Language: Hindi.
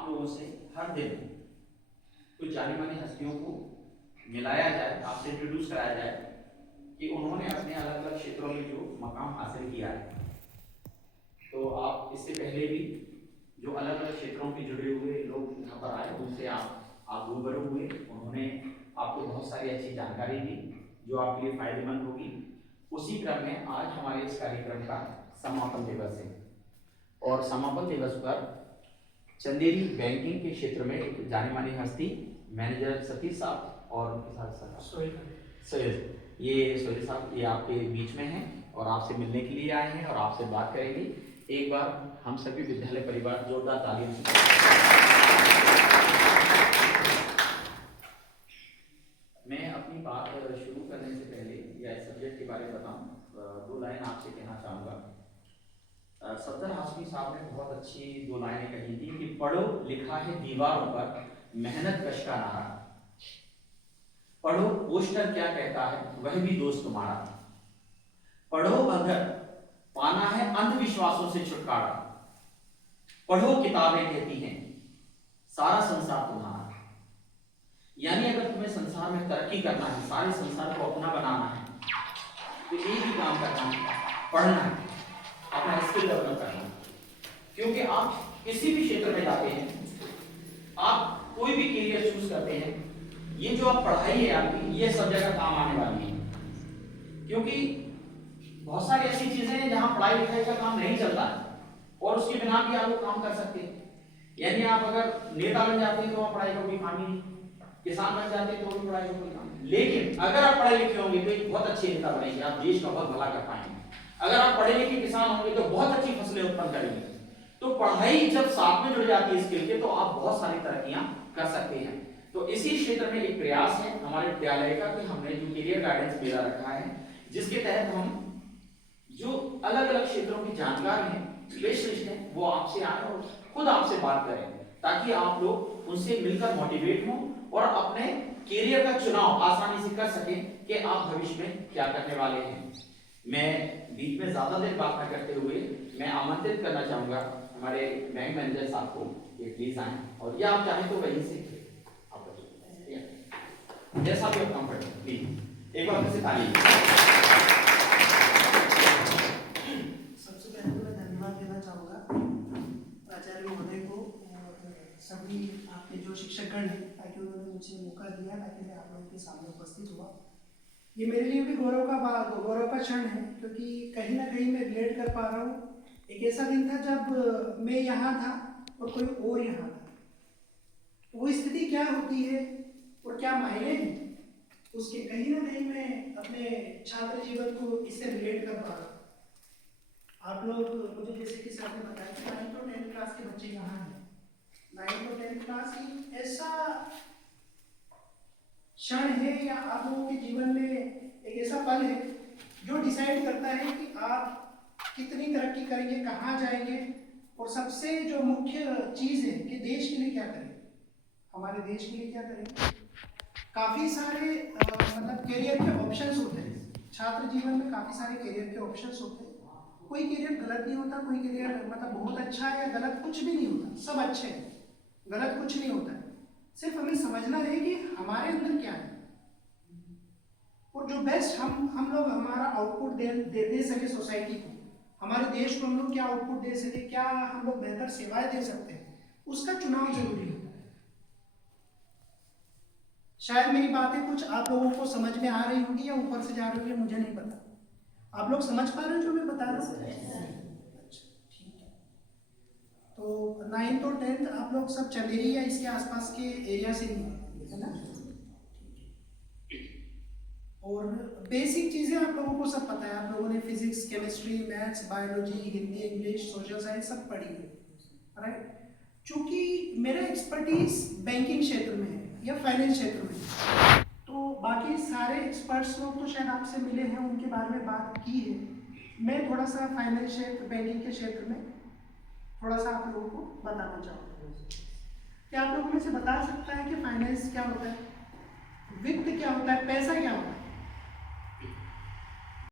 आप लोगों से हर दिन कुछ जानी मानी हस्तियों को मिलाया जाए, आपसे इंट्रोड्यूस कराया जाए कि उन्होंने अपने अलग अलग क्षेत्रों में जो मकाम हासिल किया है। तो आप इससे पहले भी जो अलग अलग क्षेत्रों के जुड़े हुए लोग यहाँ पर आए उनसे आप रूबरू हुए, उन्होंने आपको बहुत सारी अच्छी जानकारी दी जो आपके लिए फायदेमंद होगी। उसी क्रम में आज हमारे इस कार्यक्रम का समापन दिवस है और समापन दिवस पर चंदेरी बैंकिंग के क्षेत्र में एक जानी मानी हस्ती मैनेजर सतीश साहब और उनके साथ सोहेल सोहेल साहब ये आपके बीच में हैं और आपसे मिलने के लिए आए हैं और आपसे बात करेंगे। एक बार हम सभी विद्यालय परिवार जोरदार तालियों से मैं अपनी बात शुरू करने से पहले या इस सब्जेक्ट के बारे में बताऊं, दो लाइन आपसे कहना चाहूँगा। सफदर हाशमी साहब ने बहुत अच्छी दो लाइनें कही थी कि पढ़ो लिखा है दीवारों पर मेहनत कश का नारा, पढ़ो पोस्टर क्या कहता है वह भी दोस्त तुम्हारा, पढ़ो अगर पाना है अंधविश्वासों से छुटकारा, पढ़ो किताबें कहती हैं सारा संसार तुम्हारा। यानी अगर तुम्हें संसार में तरक्की करना है, सारे संसार को अपना बनाना है, तो एक ही काम करना है, पढ़ना है, अपना स्किल डेवलप करना है। क्योंकि आप किसी भी क्षेत्र में जाते हैं, आप कोई भी करियर चूज करते हैं, ये जो आप पढ़ाई है आपकी, ये सब जगह काम आने वाली है। क्योंकि बहुत सारी ऐसी चीजें हैं जहां पढ़ाई लिखाई का काम नहीं चलता और उसके बिना भी आप लोग काम कर सकते हैं। यानी आप अगर नेता बन जाते हैं तो आप पढ़ाई का कोई काम ही नहीं, किसान बन जाते हैं तो भी पढ़ाई का कोई काम नहीं। लेकिन अगर आप पढ़े लिखे होंगे तो एक बहुत अच्छे नेता बनेंगे, आप देश का बहुत भला कर पाएंगे। अगर आप पढ़े लिखे किसान होंगे तो बहुत अच्छी फसलें उत्पन्न करेंगे। तो पढ़ाई जब साथ में जुड़ जाती है स्किल के, तो आप बहुत सारी तरक्कियां कर सकते हैं। तो इसी क्षेत्र में एक प्रयास है हमारे विद्यालय का कि हमने जो करियर गाइडेंस मेला रखा है, जिसके तहत हम जो अलग अलग क्षेत्रों की जानकार हैं, स्पेशलिस्ट हैं, वो आपसे आए और खुद आपसे बात करें, ताकि आप लोग उनसे मिलकर मोटिवेट हों और अपने करियर का चुनाव आसानी से कर सकें कि आप भविष्य में क्या करने वाले हैं। मैं बीच में ज्यादा देर बात न करते हुए मैं आमंत्रित करना चाहूंगा हमारे बैंक मैनेजर साहब को कि प्लीज आए, और या आप चाहें तो वहीं से जैसा भी आप कंफर्टेबल, प्लीज एक बार से ताली। सबसे पहले तो मैं धन्यवाद देना चाहूँगा आचार्य महोदय को और सभी आपके जो शिक्षकगण हैं, ताकि उन्होंने मुझे मौका दिया ताकि मैं आप लोगों के सामने उपस्थित हुआ। ये मेरे लिए भी गौरव का क्षण है, क्योंकि कहीं ना कहीं मैं रिलेट कर पा रहा हूँ। एक ऐसा दिन था जब मैं यहाँ था और कोई और यहाँ था, वो स्थिति क्या होती है और क्या मायने हैं उसके कहीं ना कहीं मैं अपने छात्र जीवन को इससे रिलेट कर पा रहा हूँ। आप लोग मुझे जैसे कि सर ने बताया कि 9th और 10th क्लास के बच्चे यहाँ हैं। 9th और 10th क्लास ही ऐसा क्षण है या आप लोगों के जीवन में एक ऐसा पल है जो डिसाइड करता है कि आप कितनी तरक्की करेंगे, कहाँ जाएंगे, और सबसे जो मुख्य चीज़ है कि देश के लिए क्या करेंगे, हमारे देश के लिए क्या करेंगे। काफ़ी सारे मतलब करियर के ऑप्शंस होते हैं छात्र जीवन में, काफ़ी सारे करियर के ऑप्शंस होते हैं। कोई करियर गलत नहीं होता, कोई करियर मतलब बहुत अच्छा है या गलत कुछ भी नहीं होता, सब अच्छे हैं, गलत कुछ नहीं होता है। सिर्फ हमें समझना है कि हमारे अंदर क्या है और जो बेस्ट हम लोग हमारा आउटपुट दे सके सोसाइटी को, हमारे देश को हम लोग क्या आउटपुट दे सके, क्या हम लोग बेहतर सेवाएं दे सकते हैं, उसका चुनाव जरूरी होता है। शायद मेरी बातें कुछ आप लोगों को समझ में आ रही होगी या ऊपर से जा रही होगी, मुझे नहीं पता। आप लोग समझ पा रहे हो जो मैं बता रहा हूँ? अच्छा, ठीक है। तो 9th और 10th आप लोग सब चंदेरी या इसके आसपास के एरिया से ही है ना? और बेसिक चीज़ें आप लोगों को सब पता है, आप लोगों ने physics, chemistry, maths, biology, Hindi, English, social science सब पढ़ी है, राइट। चूँकि मेरा एक्सपर्टीज बैंकिंग क्षेत्र में है या फाइनेंस क्षेत्र में है, तो बाकी सारे एक्सपर्ट्स लोग तो शायद आपसे मिले हैं, उनके बारे में बात की है। मैं थोड़ा सा फाइनेंस क्षेत्र, बैंकिंग के क्षेत्र में थोड़ा सा आप लोगों को बताना चाहूँगा। क्या आप लोगों में से बता सकता है कि फाइनेंस क्या होता है, वित्त क्या होता है, पैसा क्या होता है?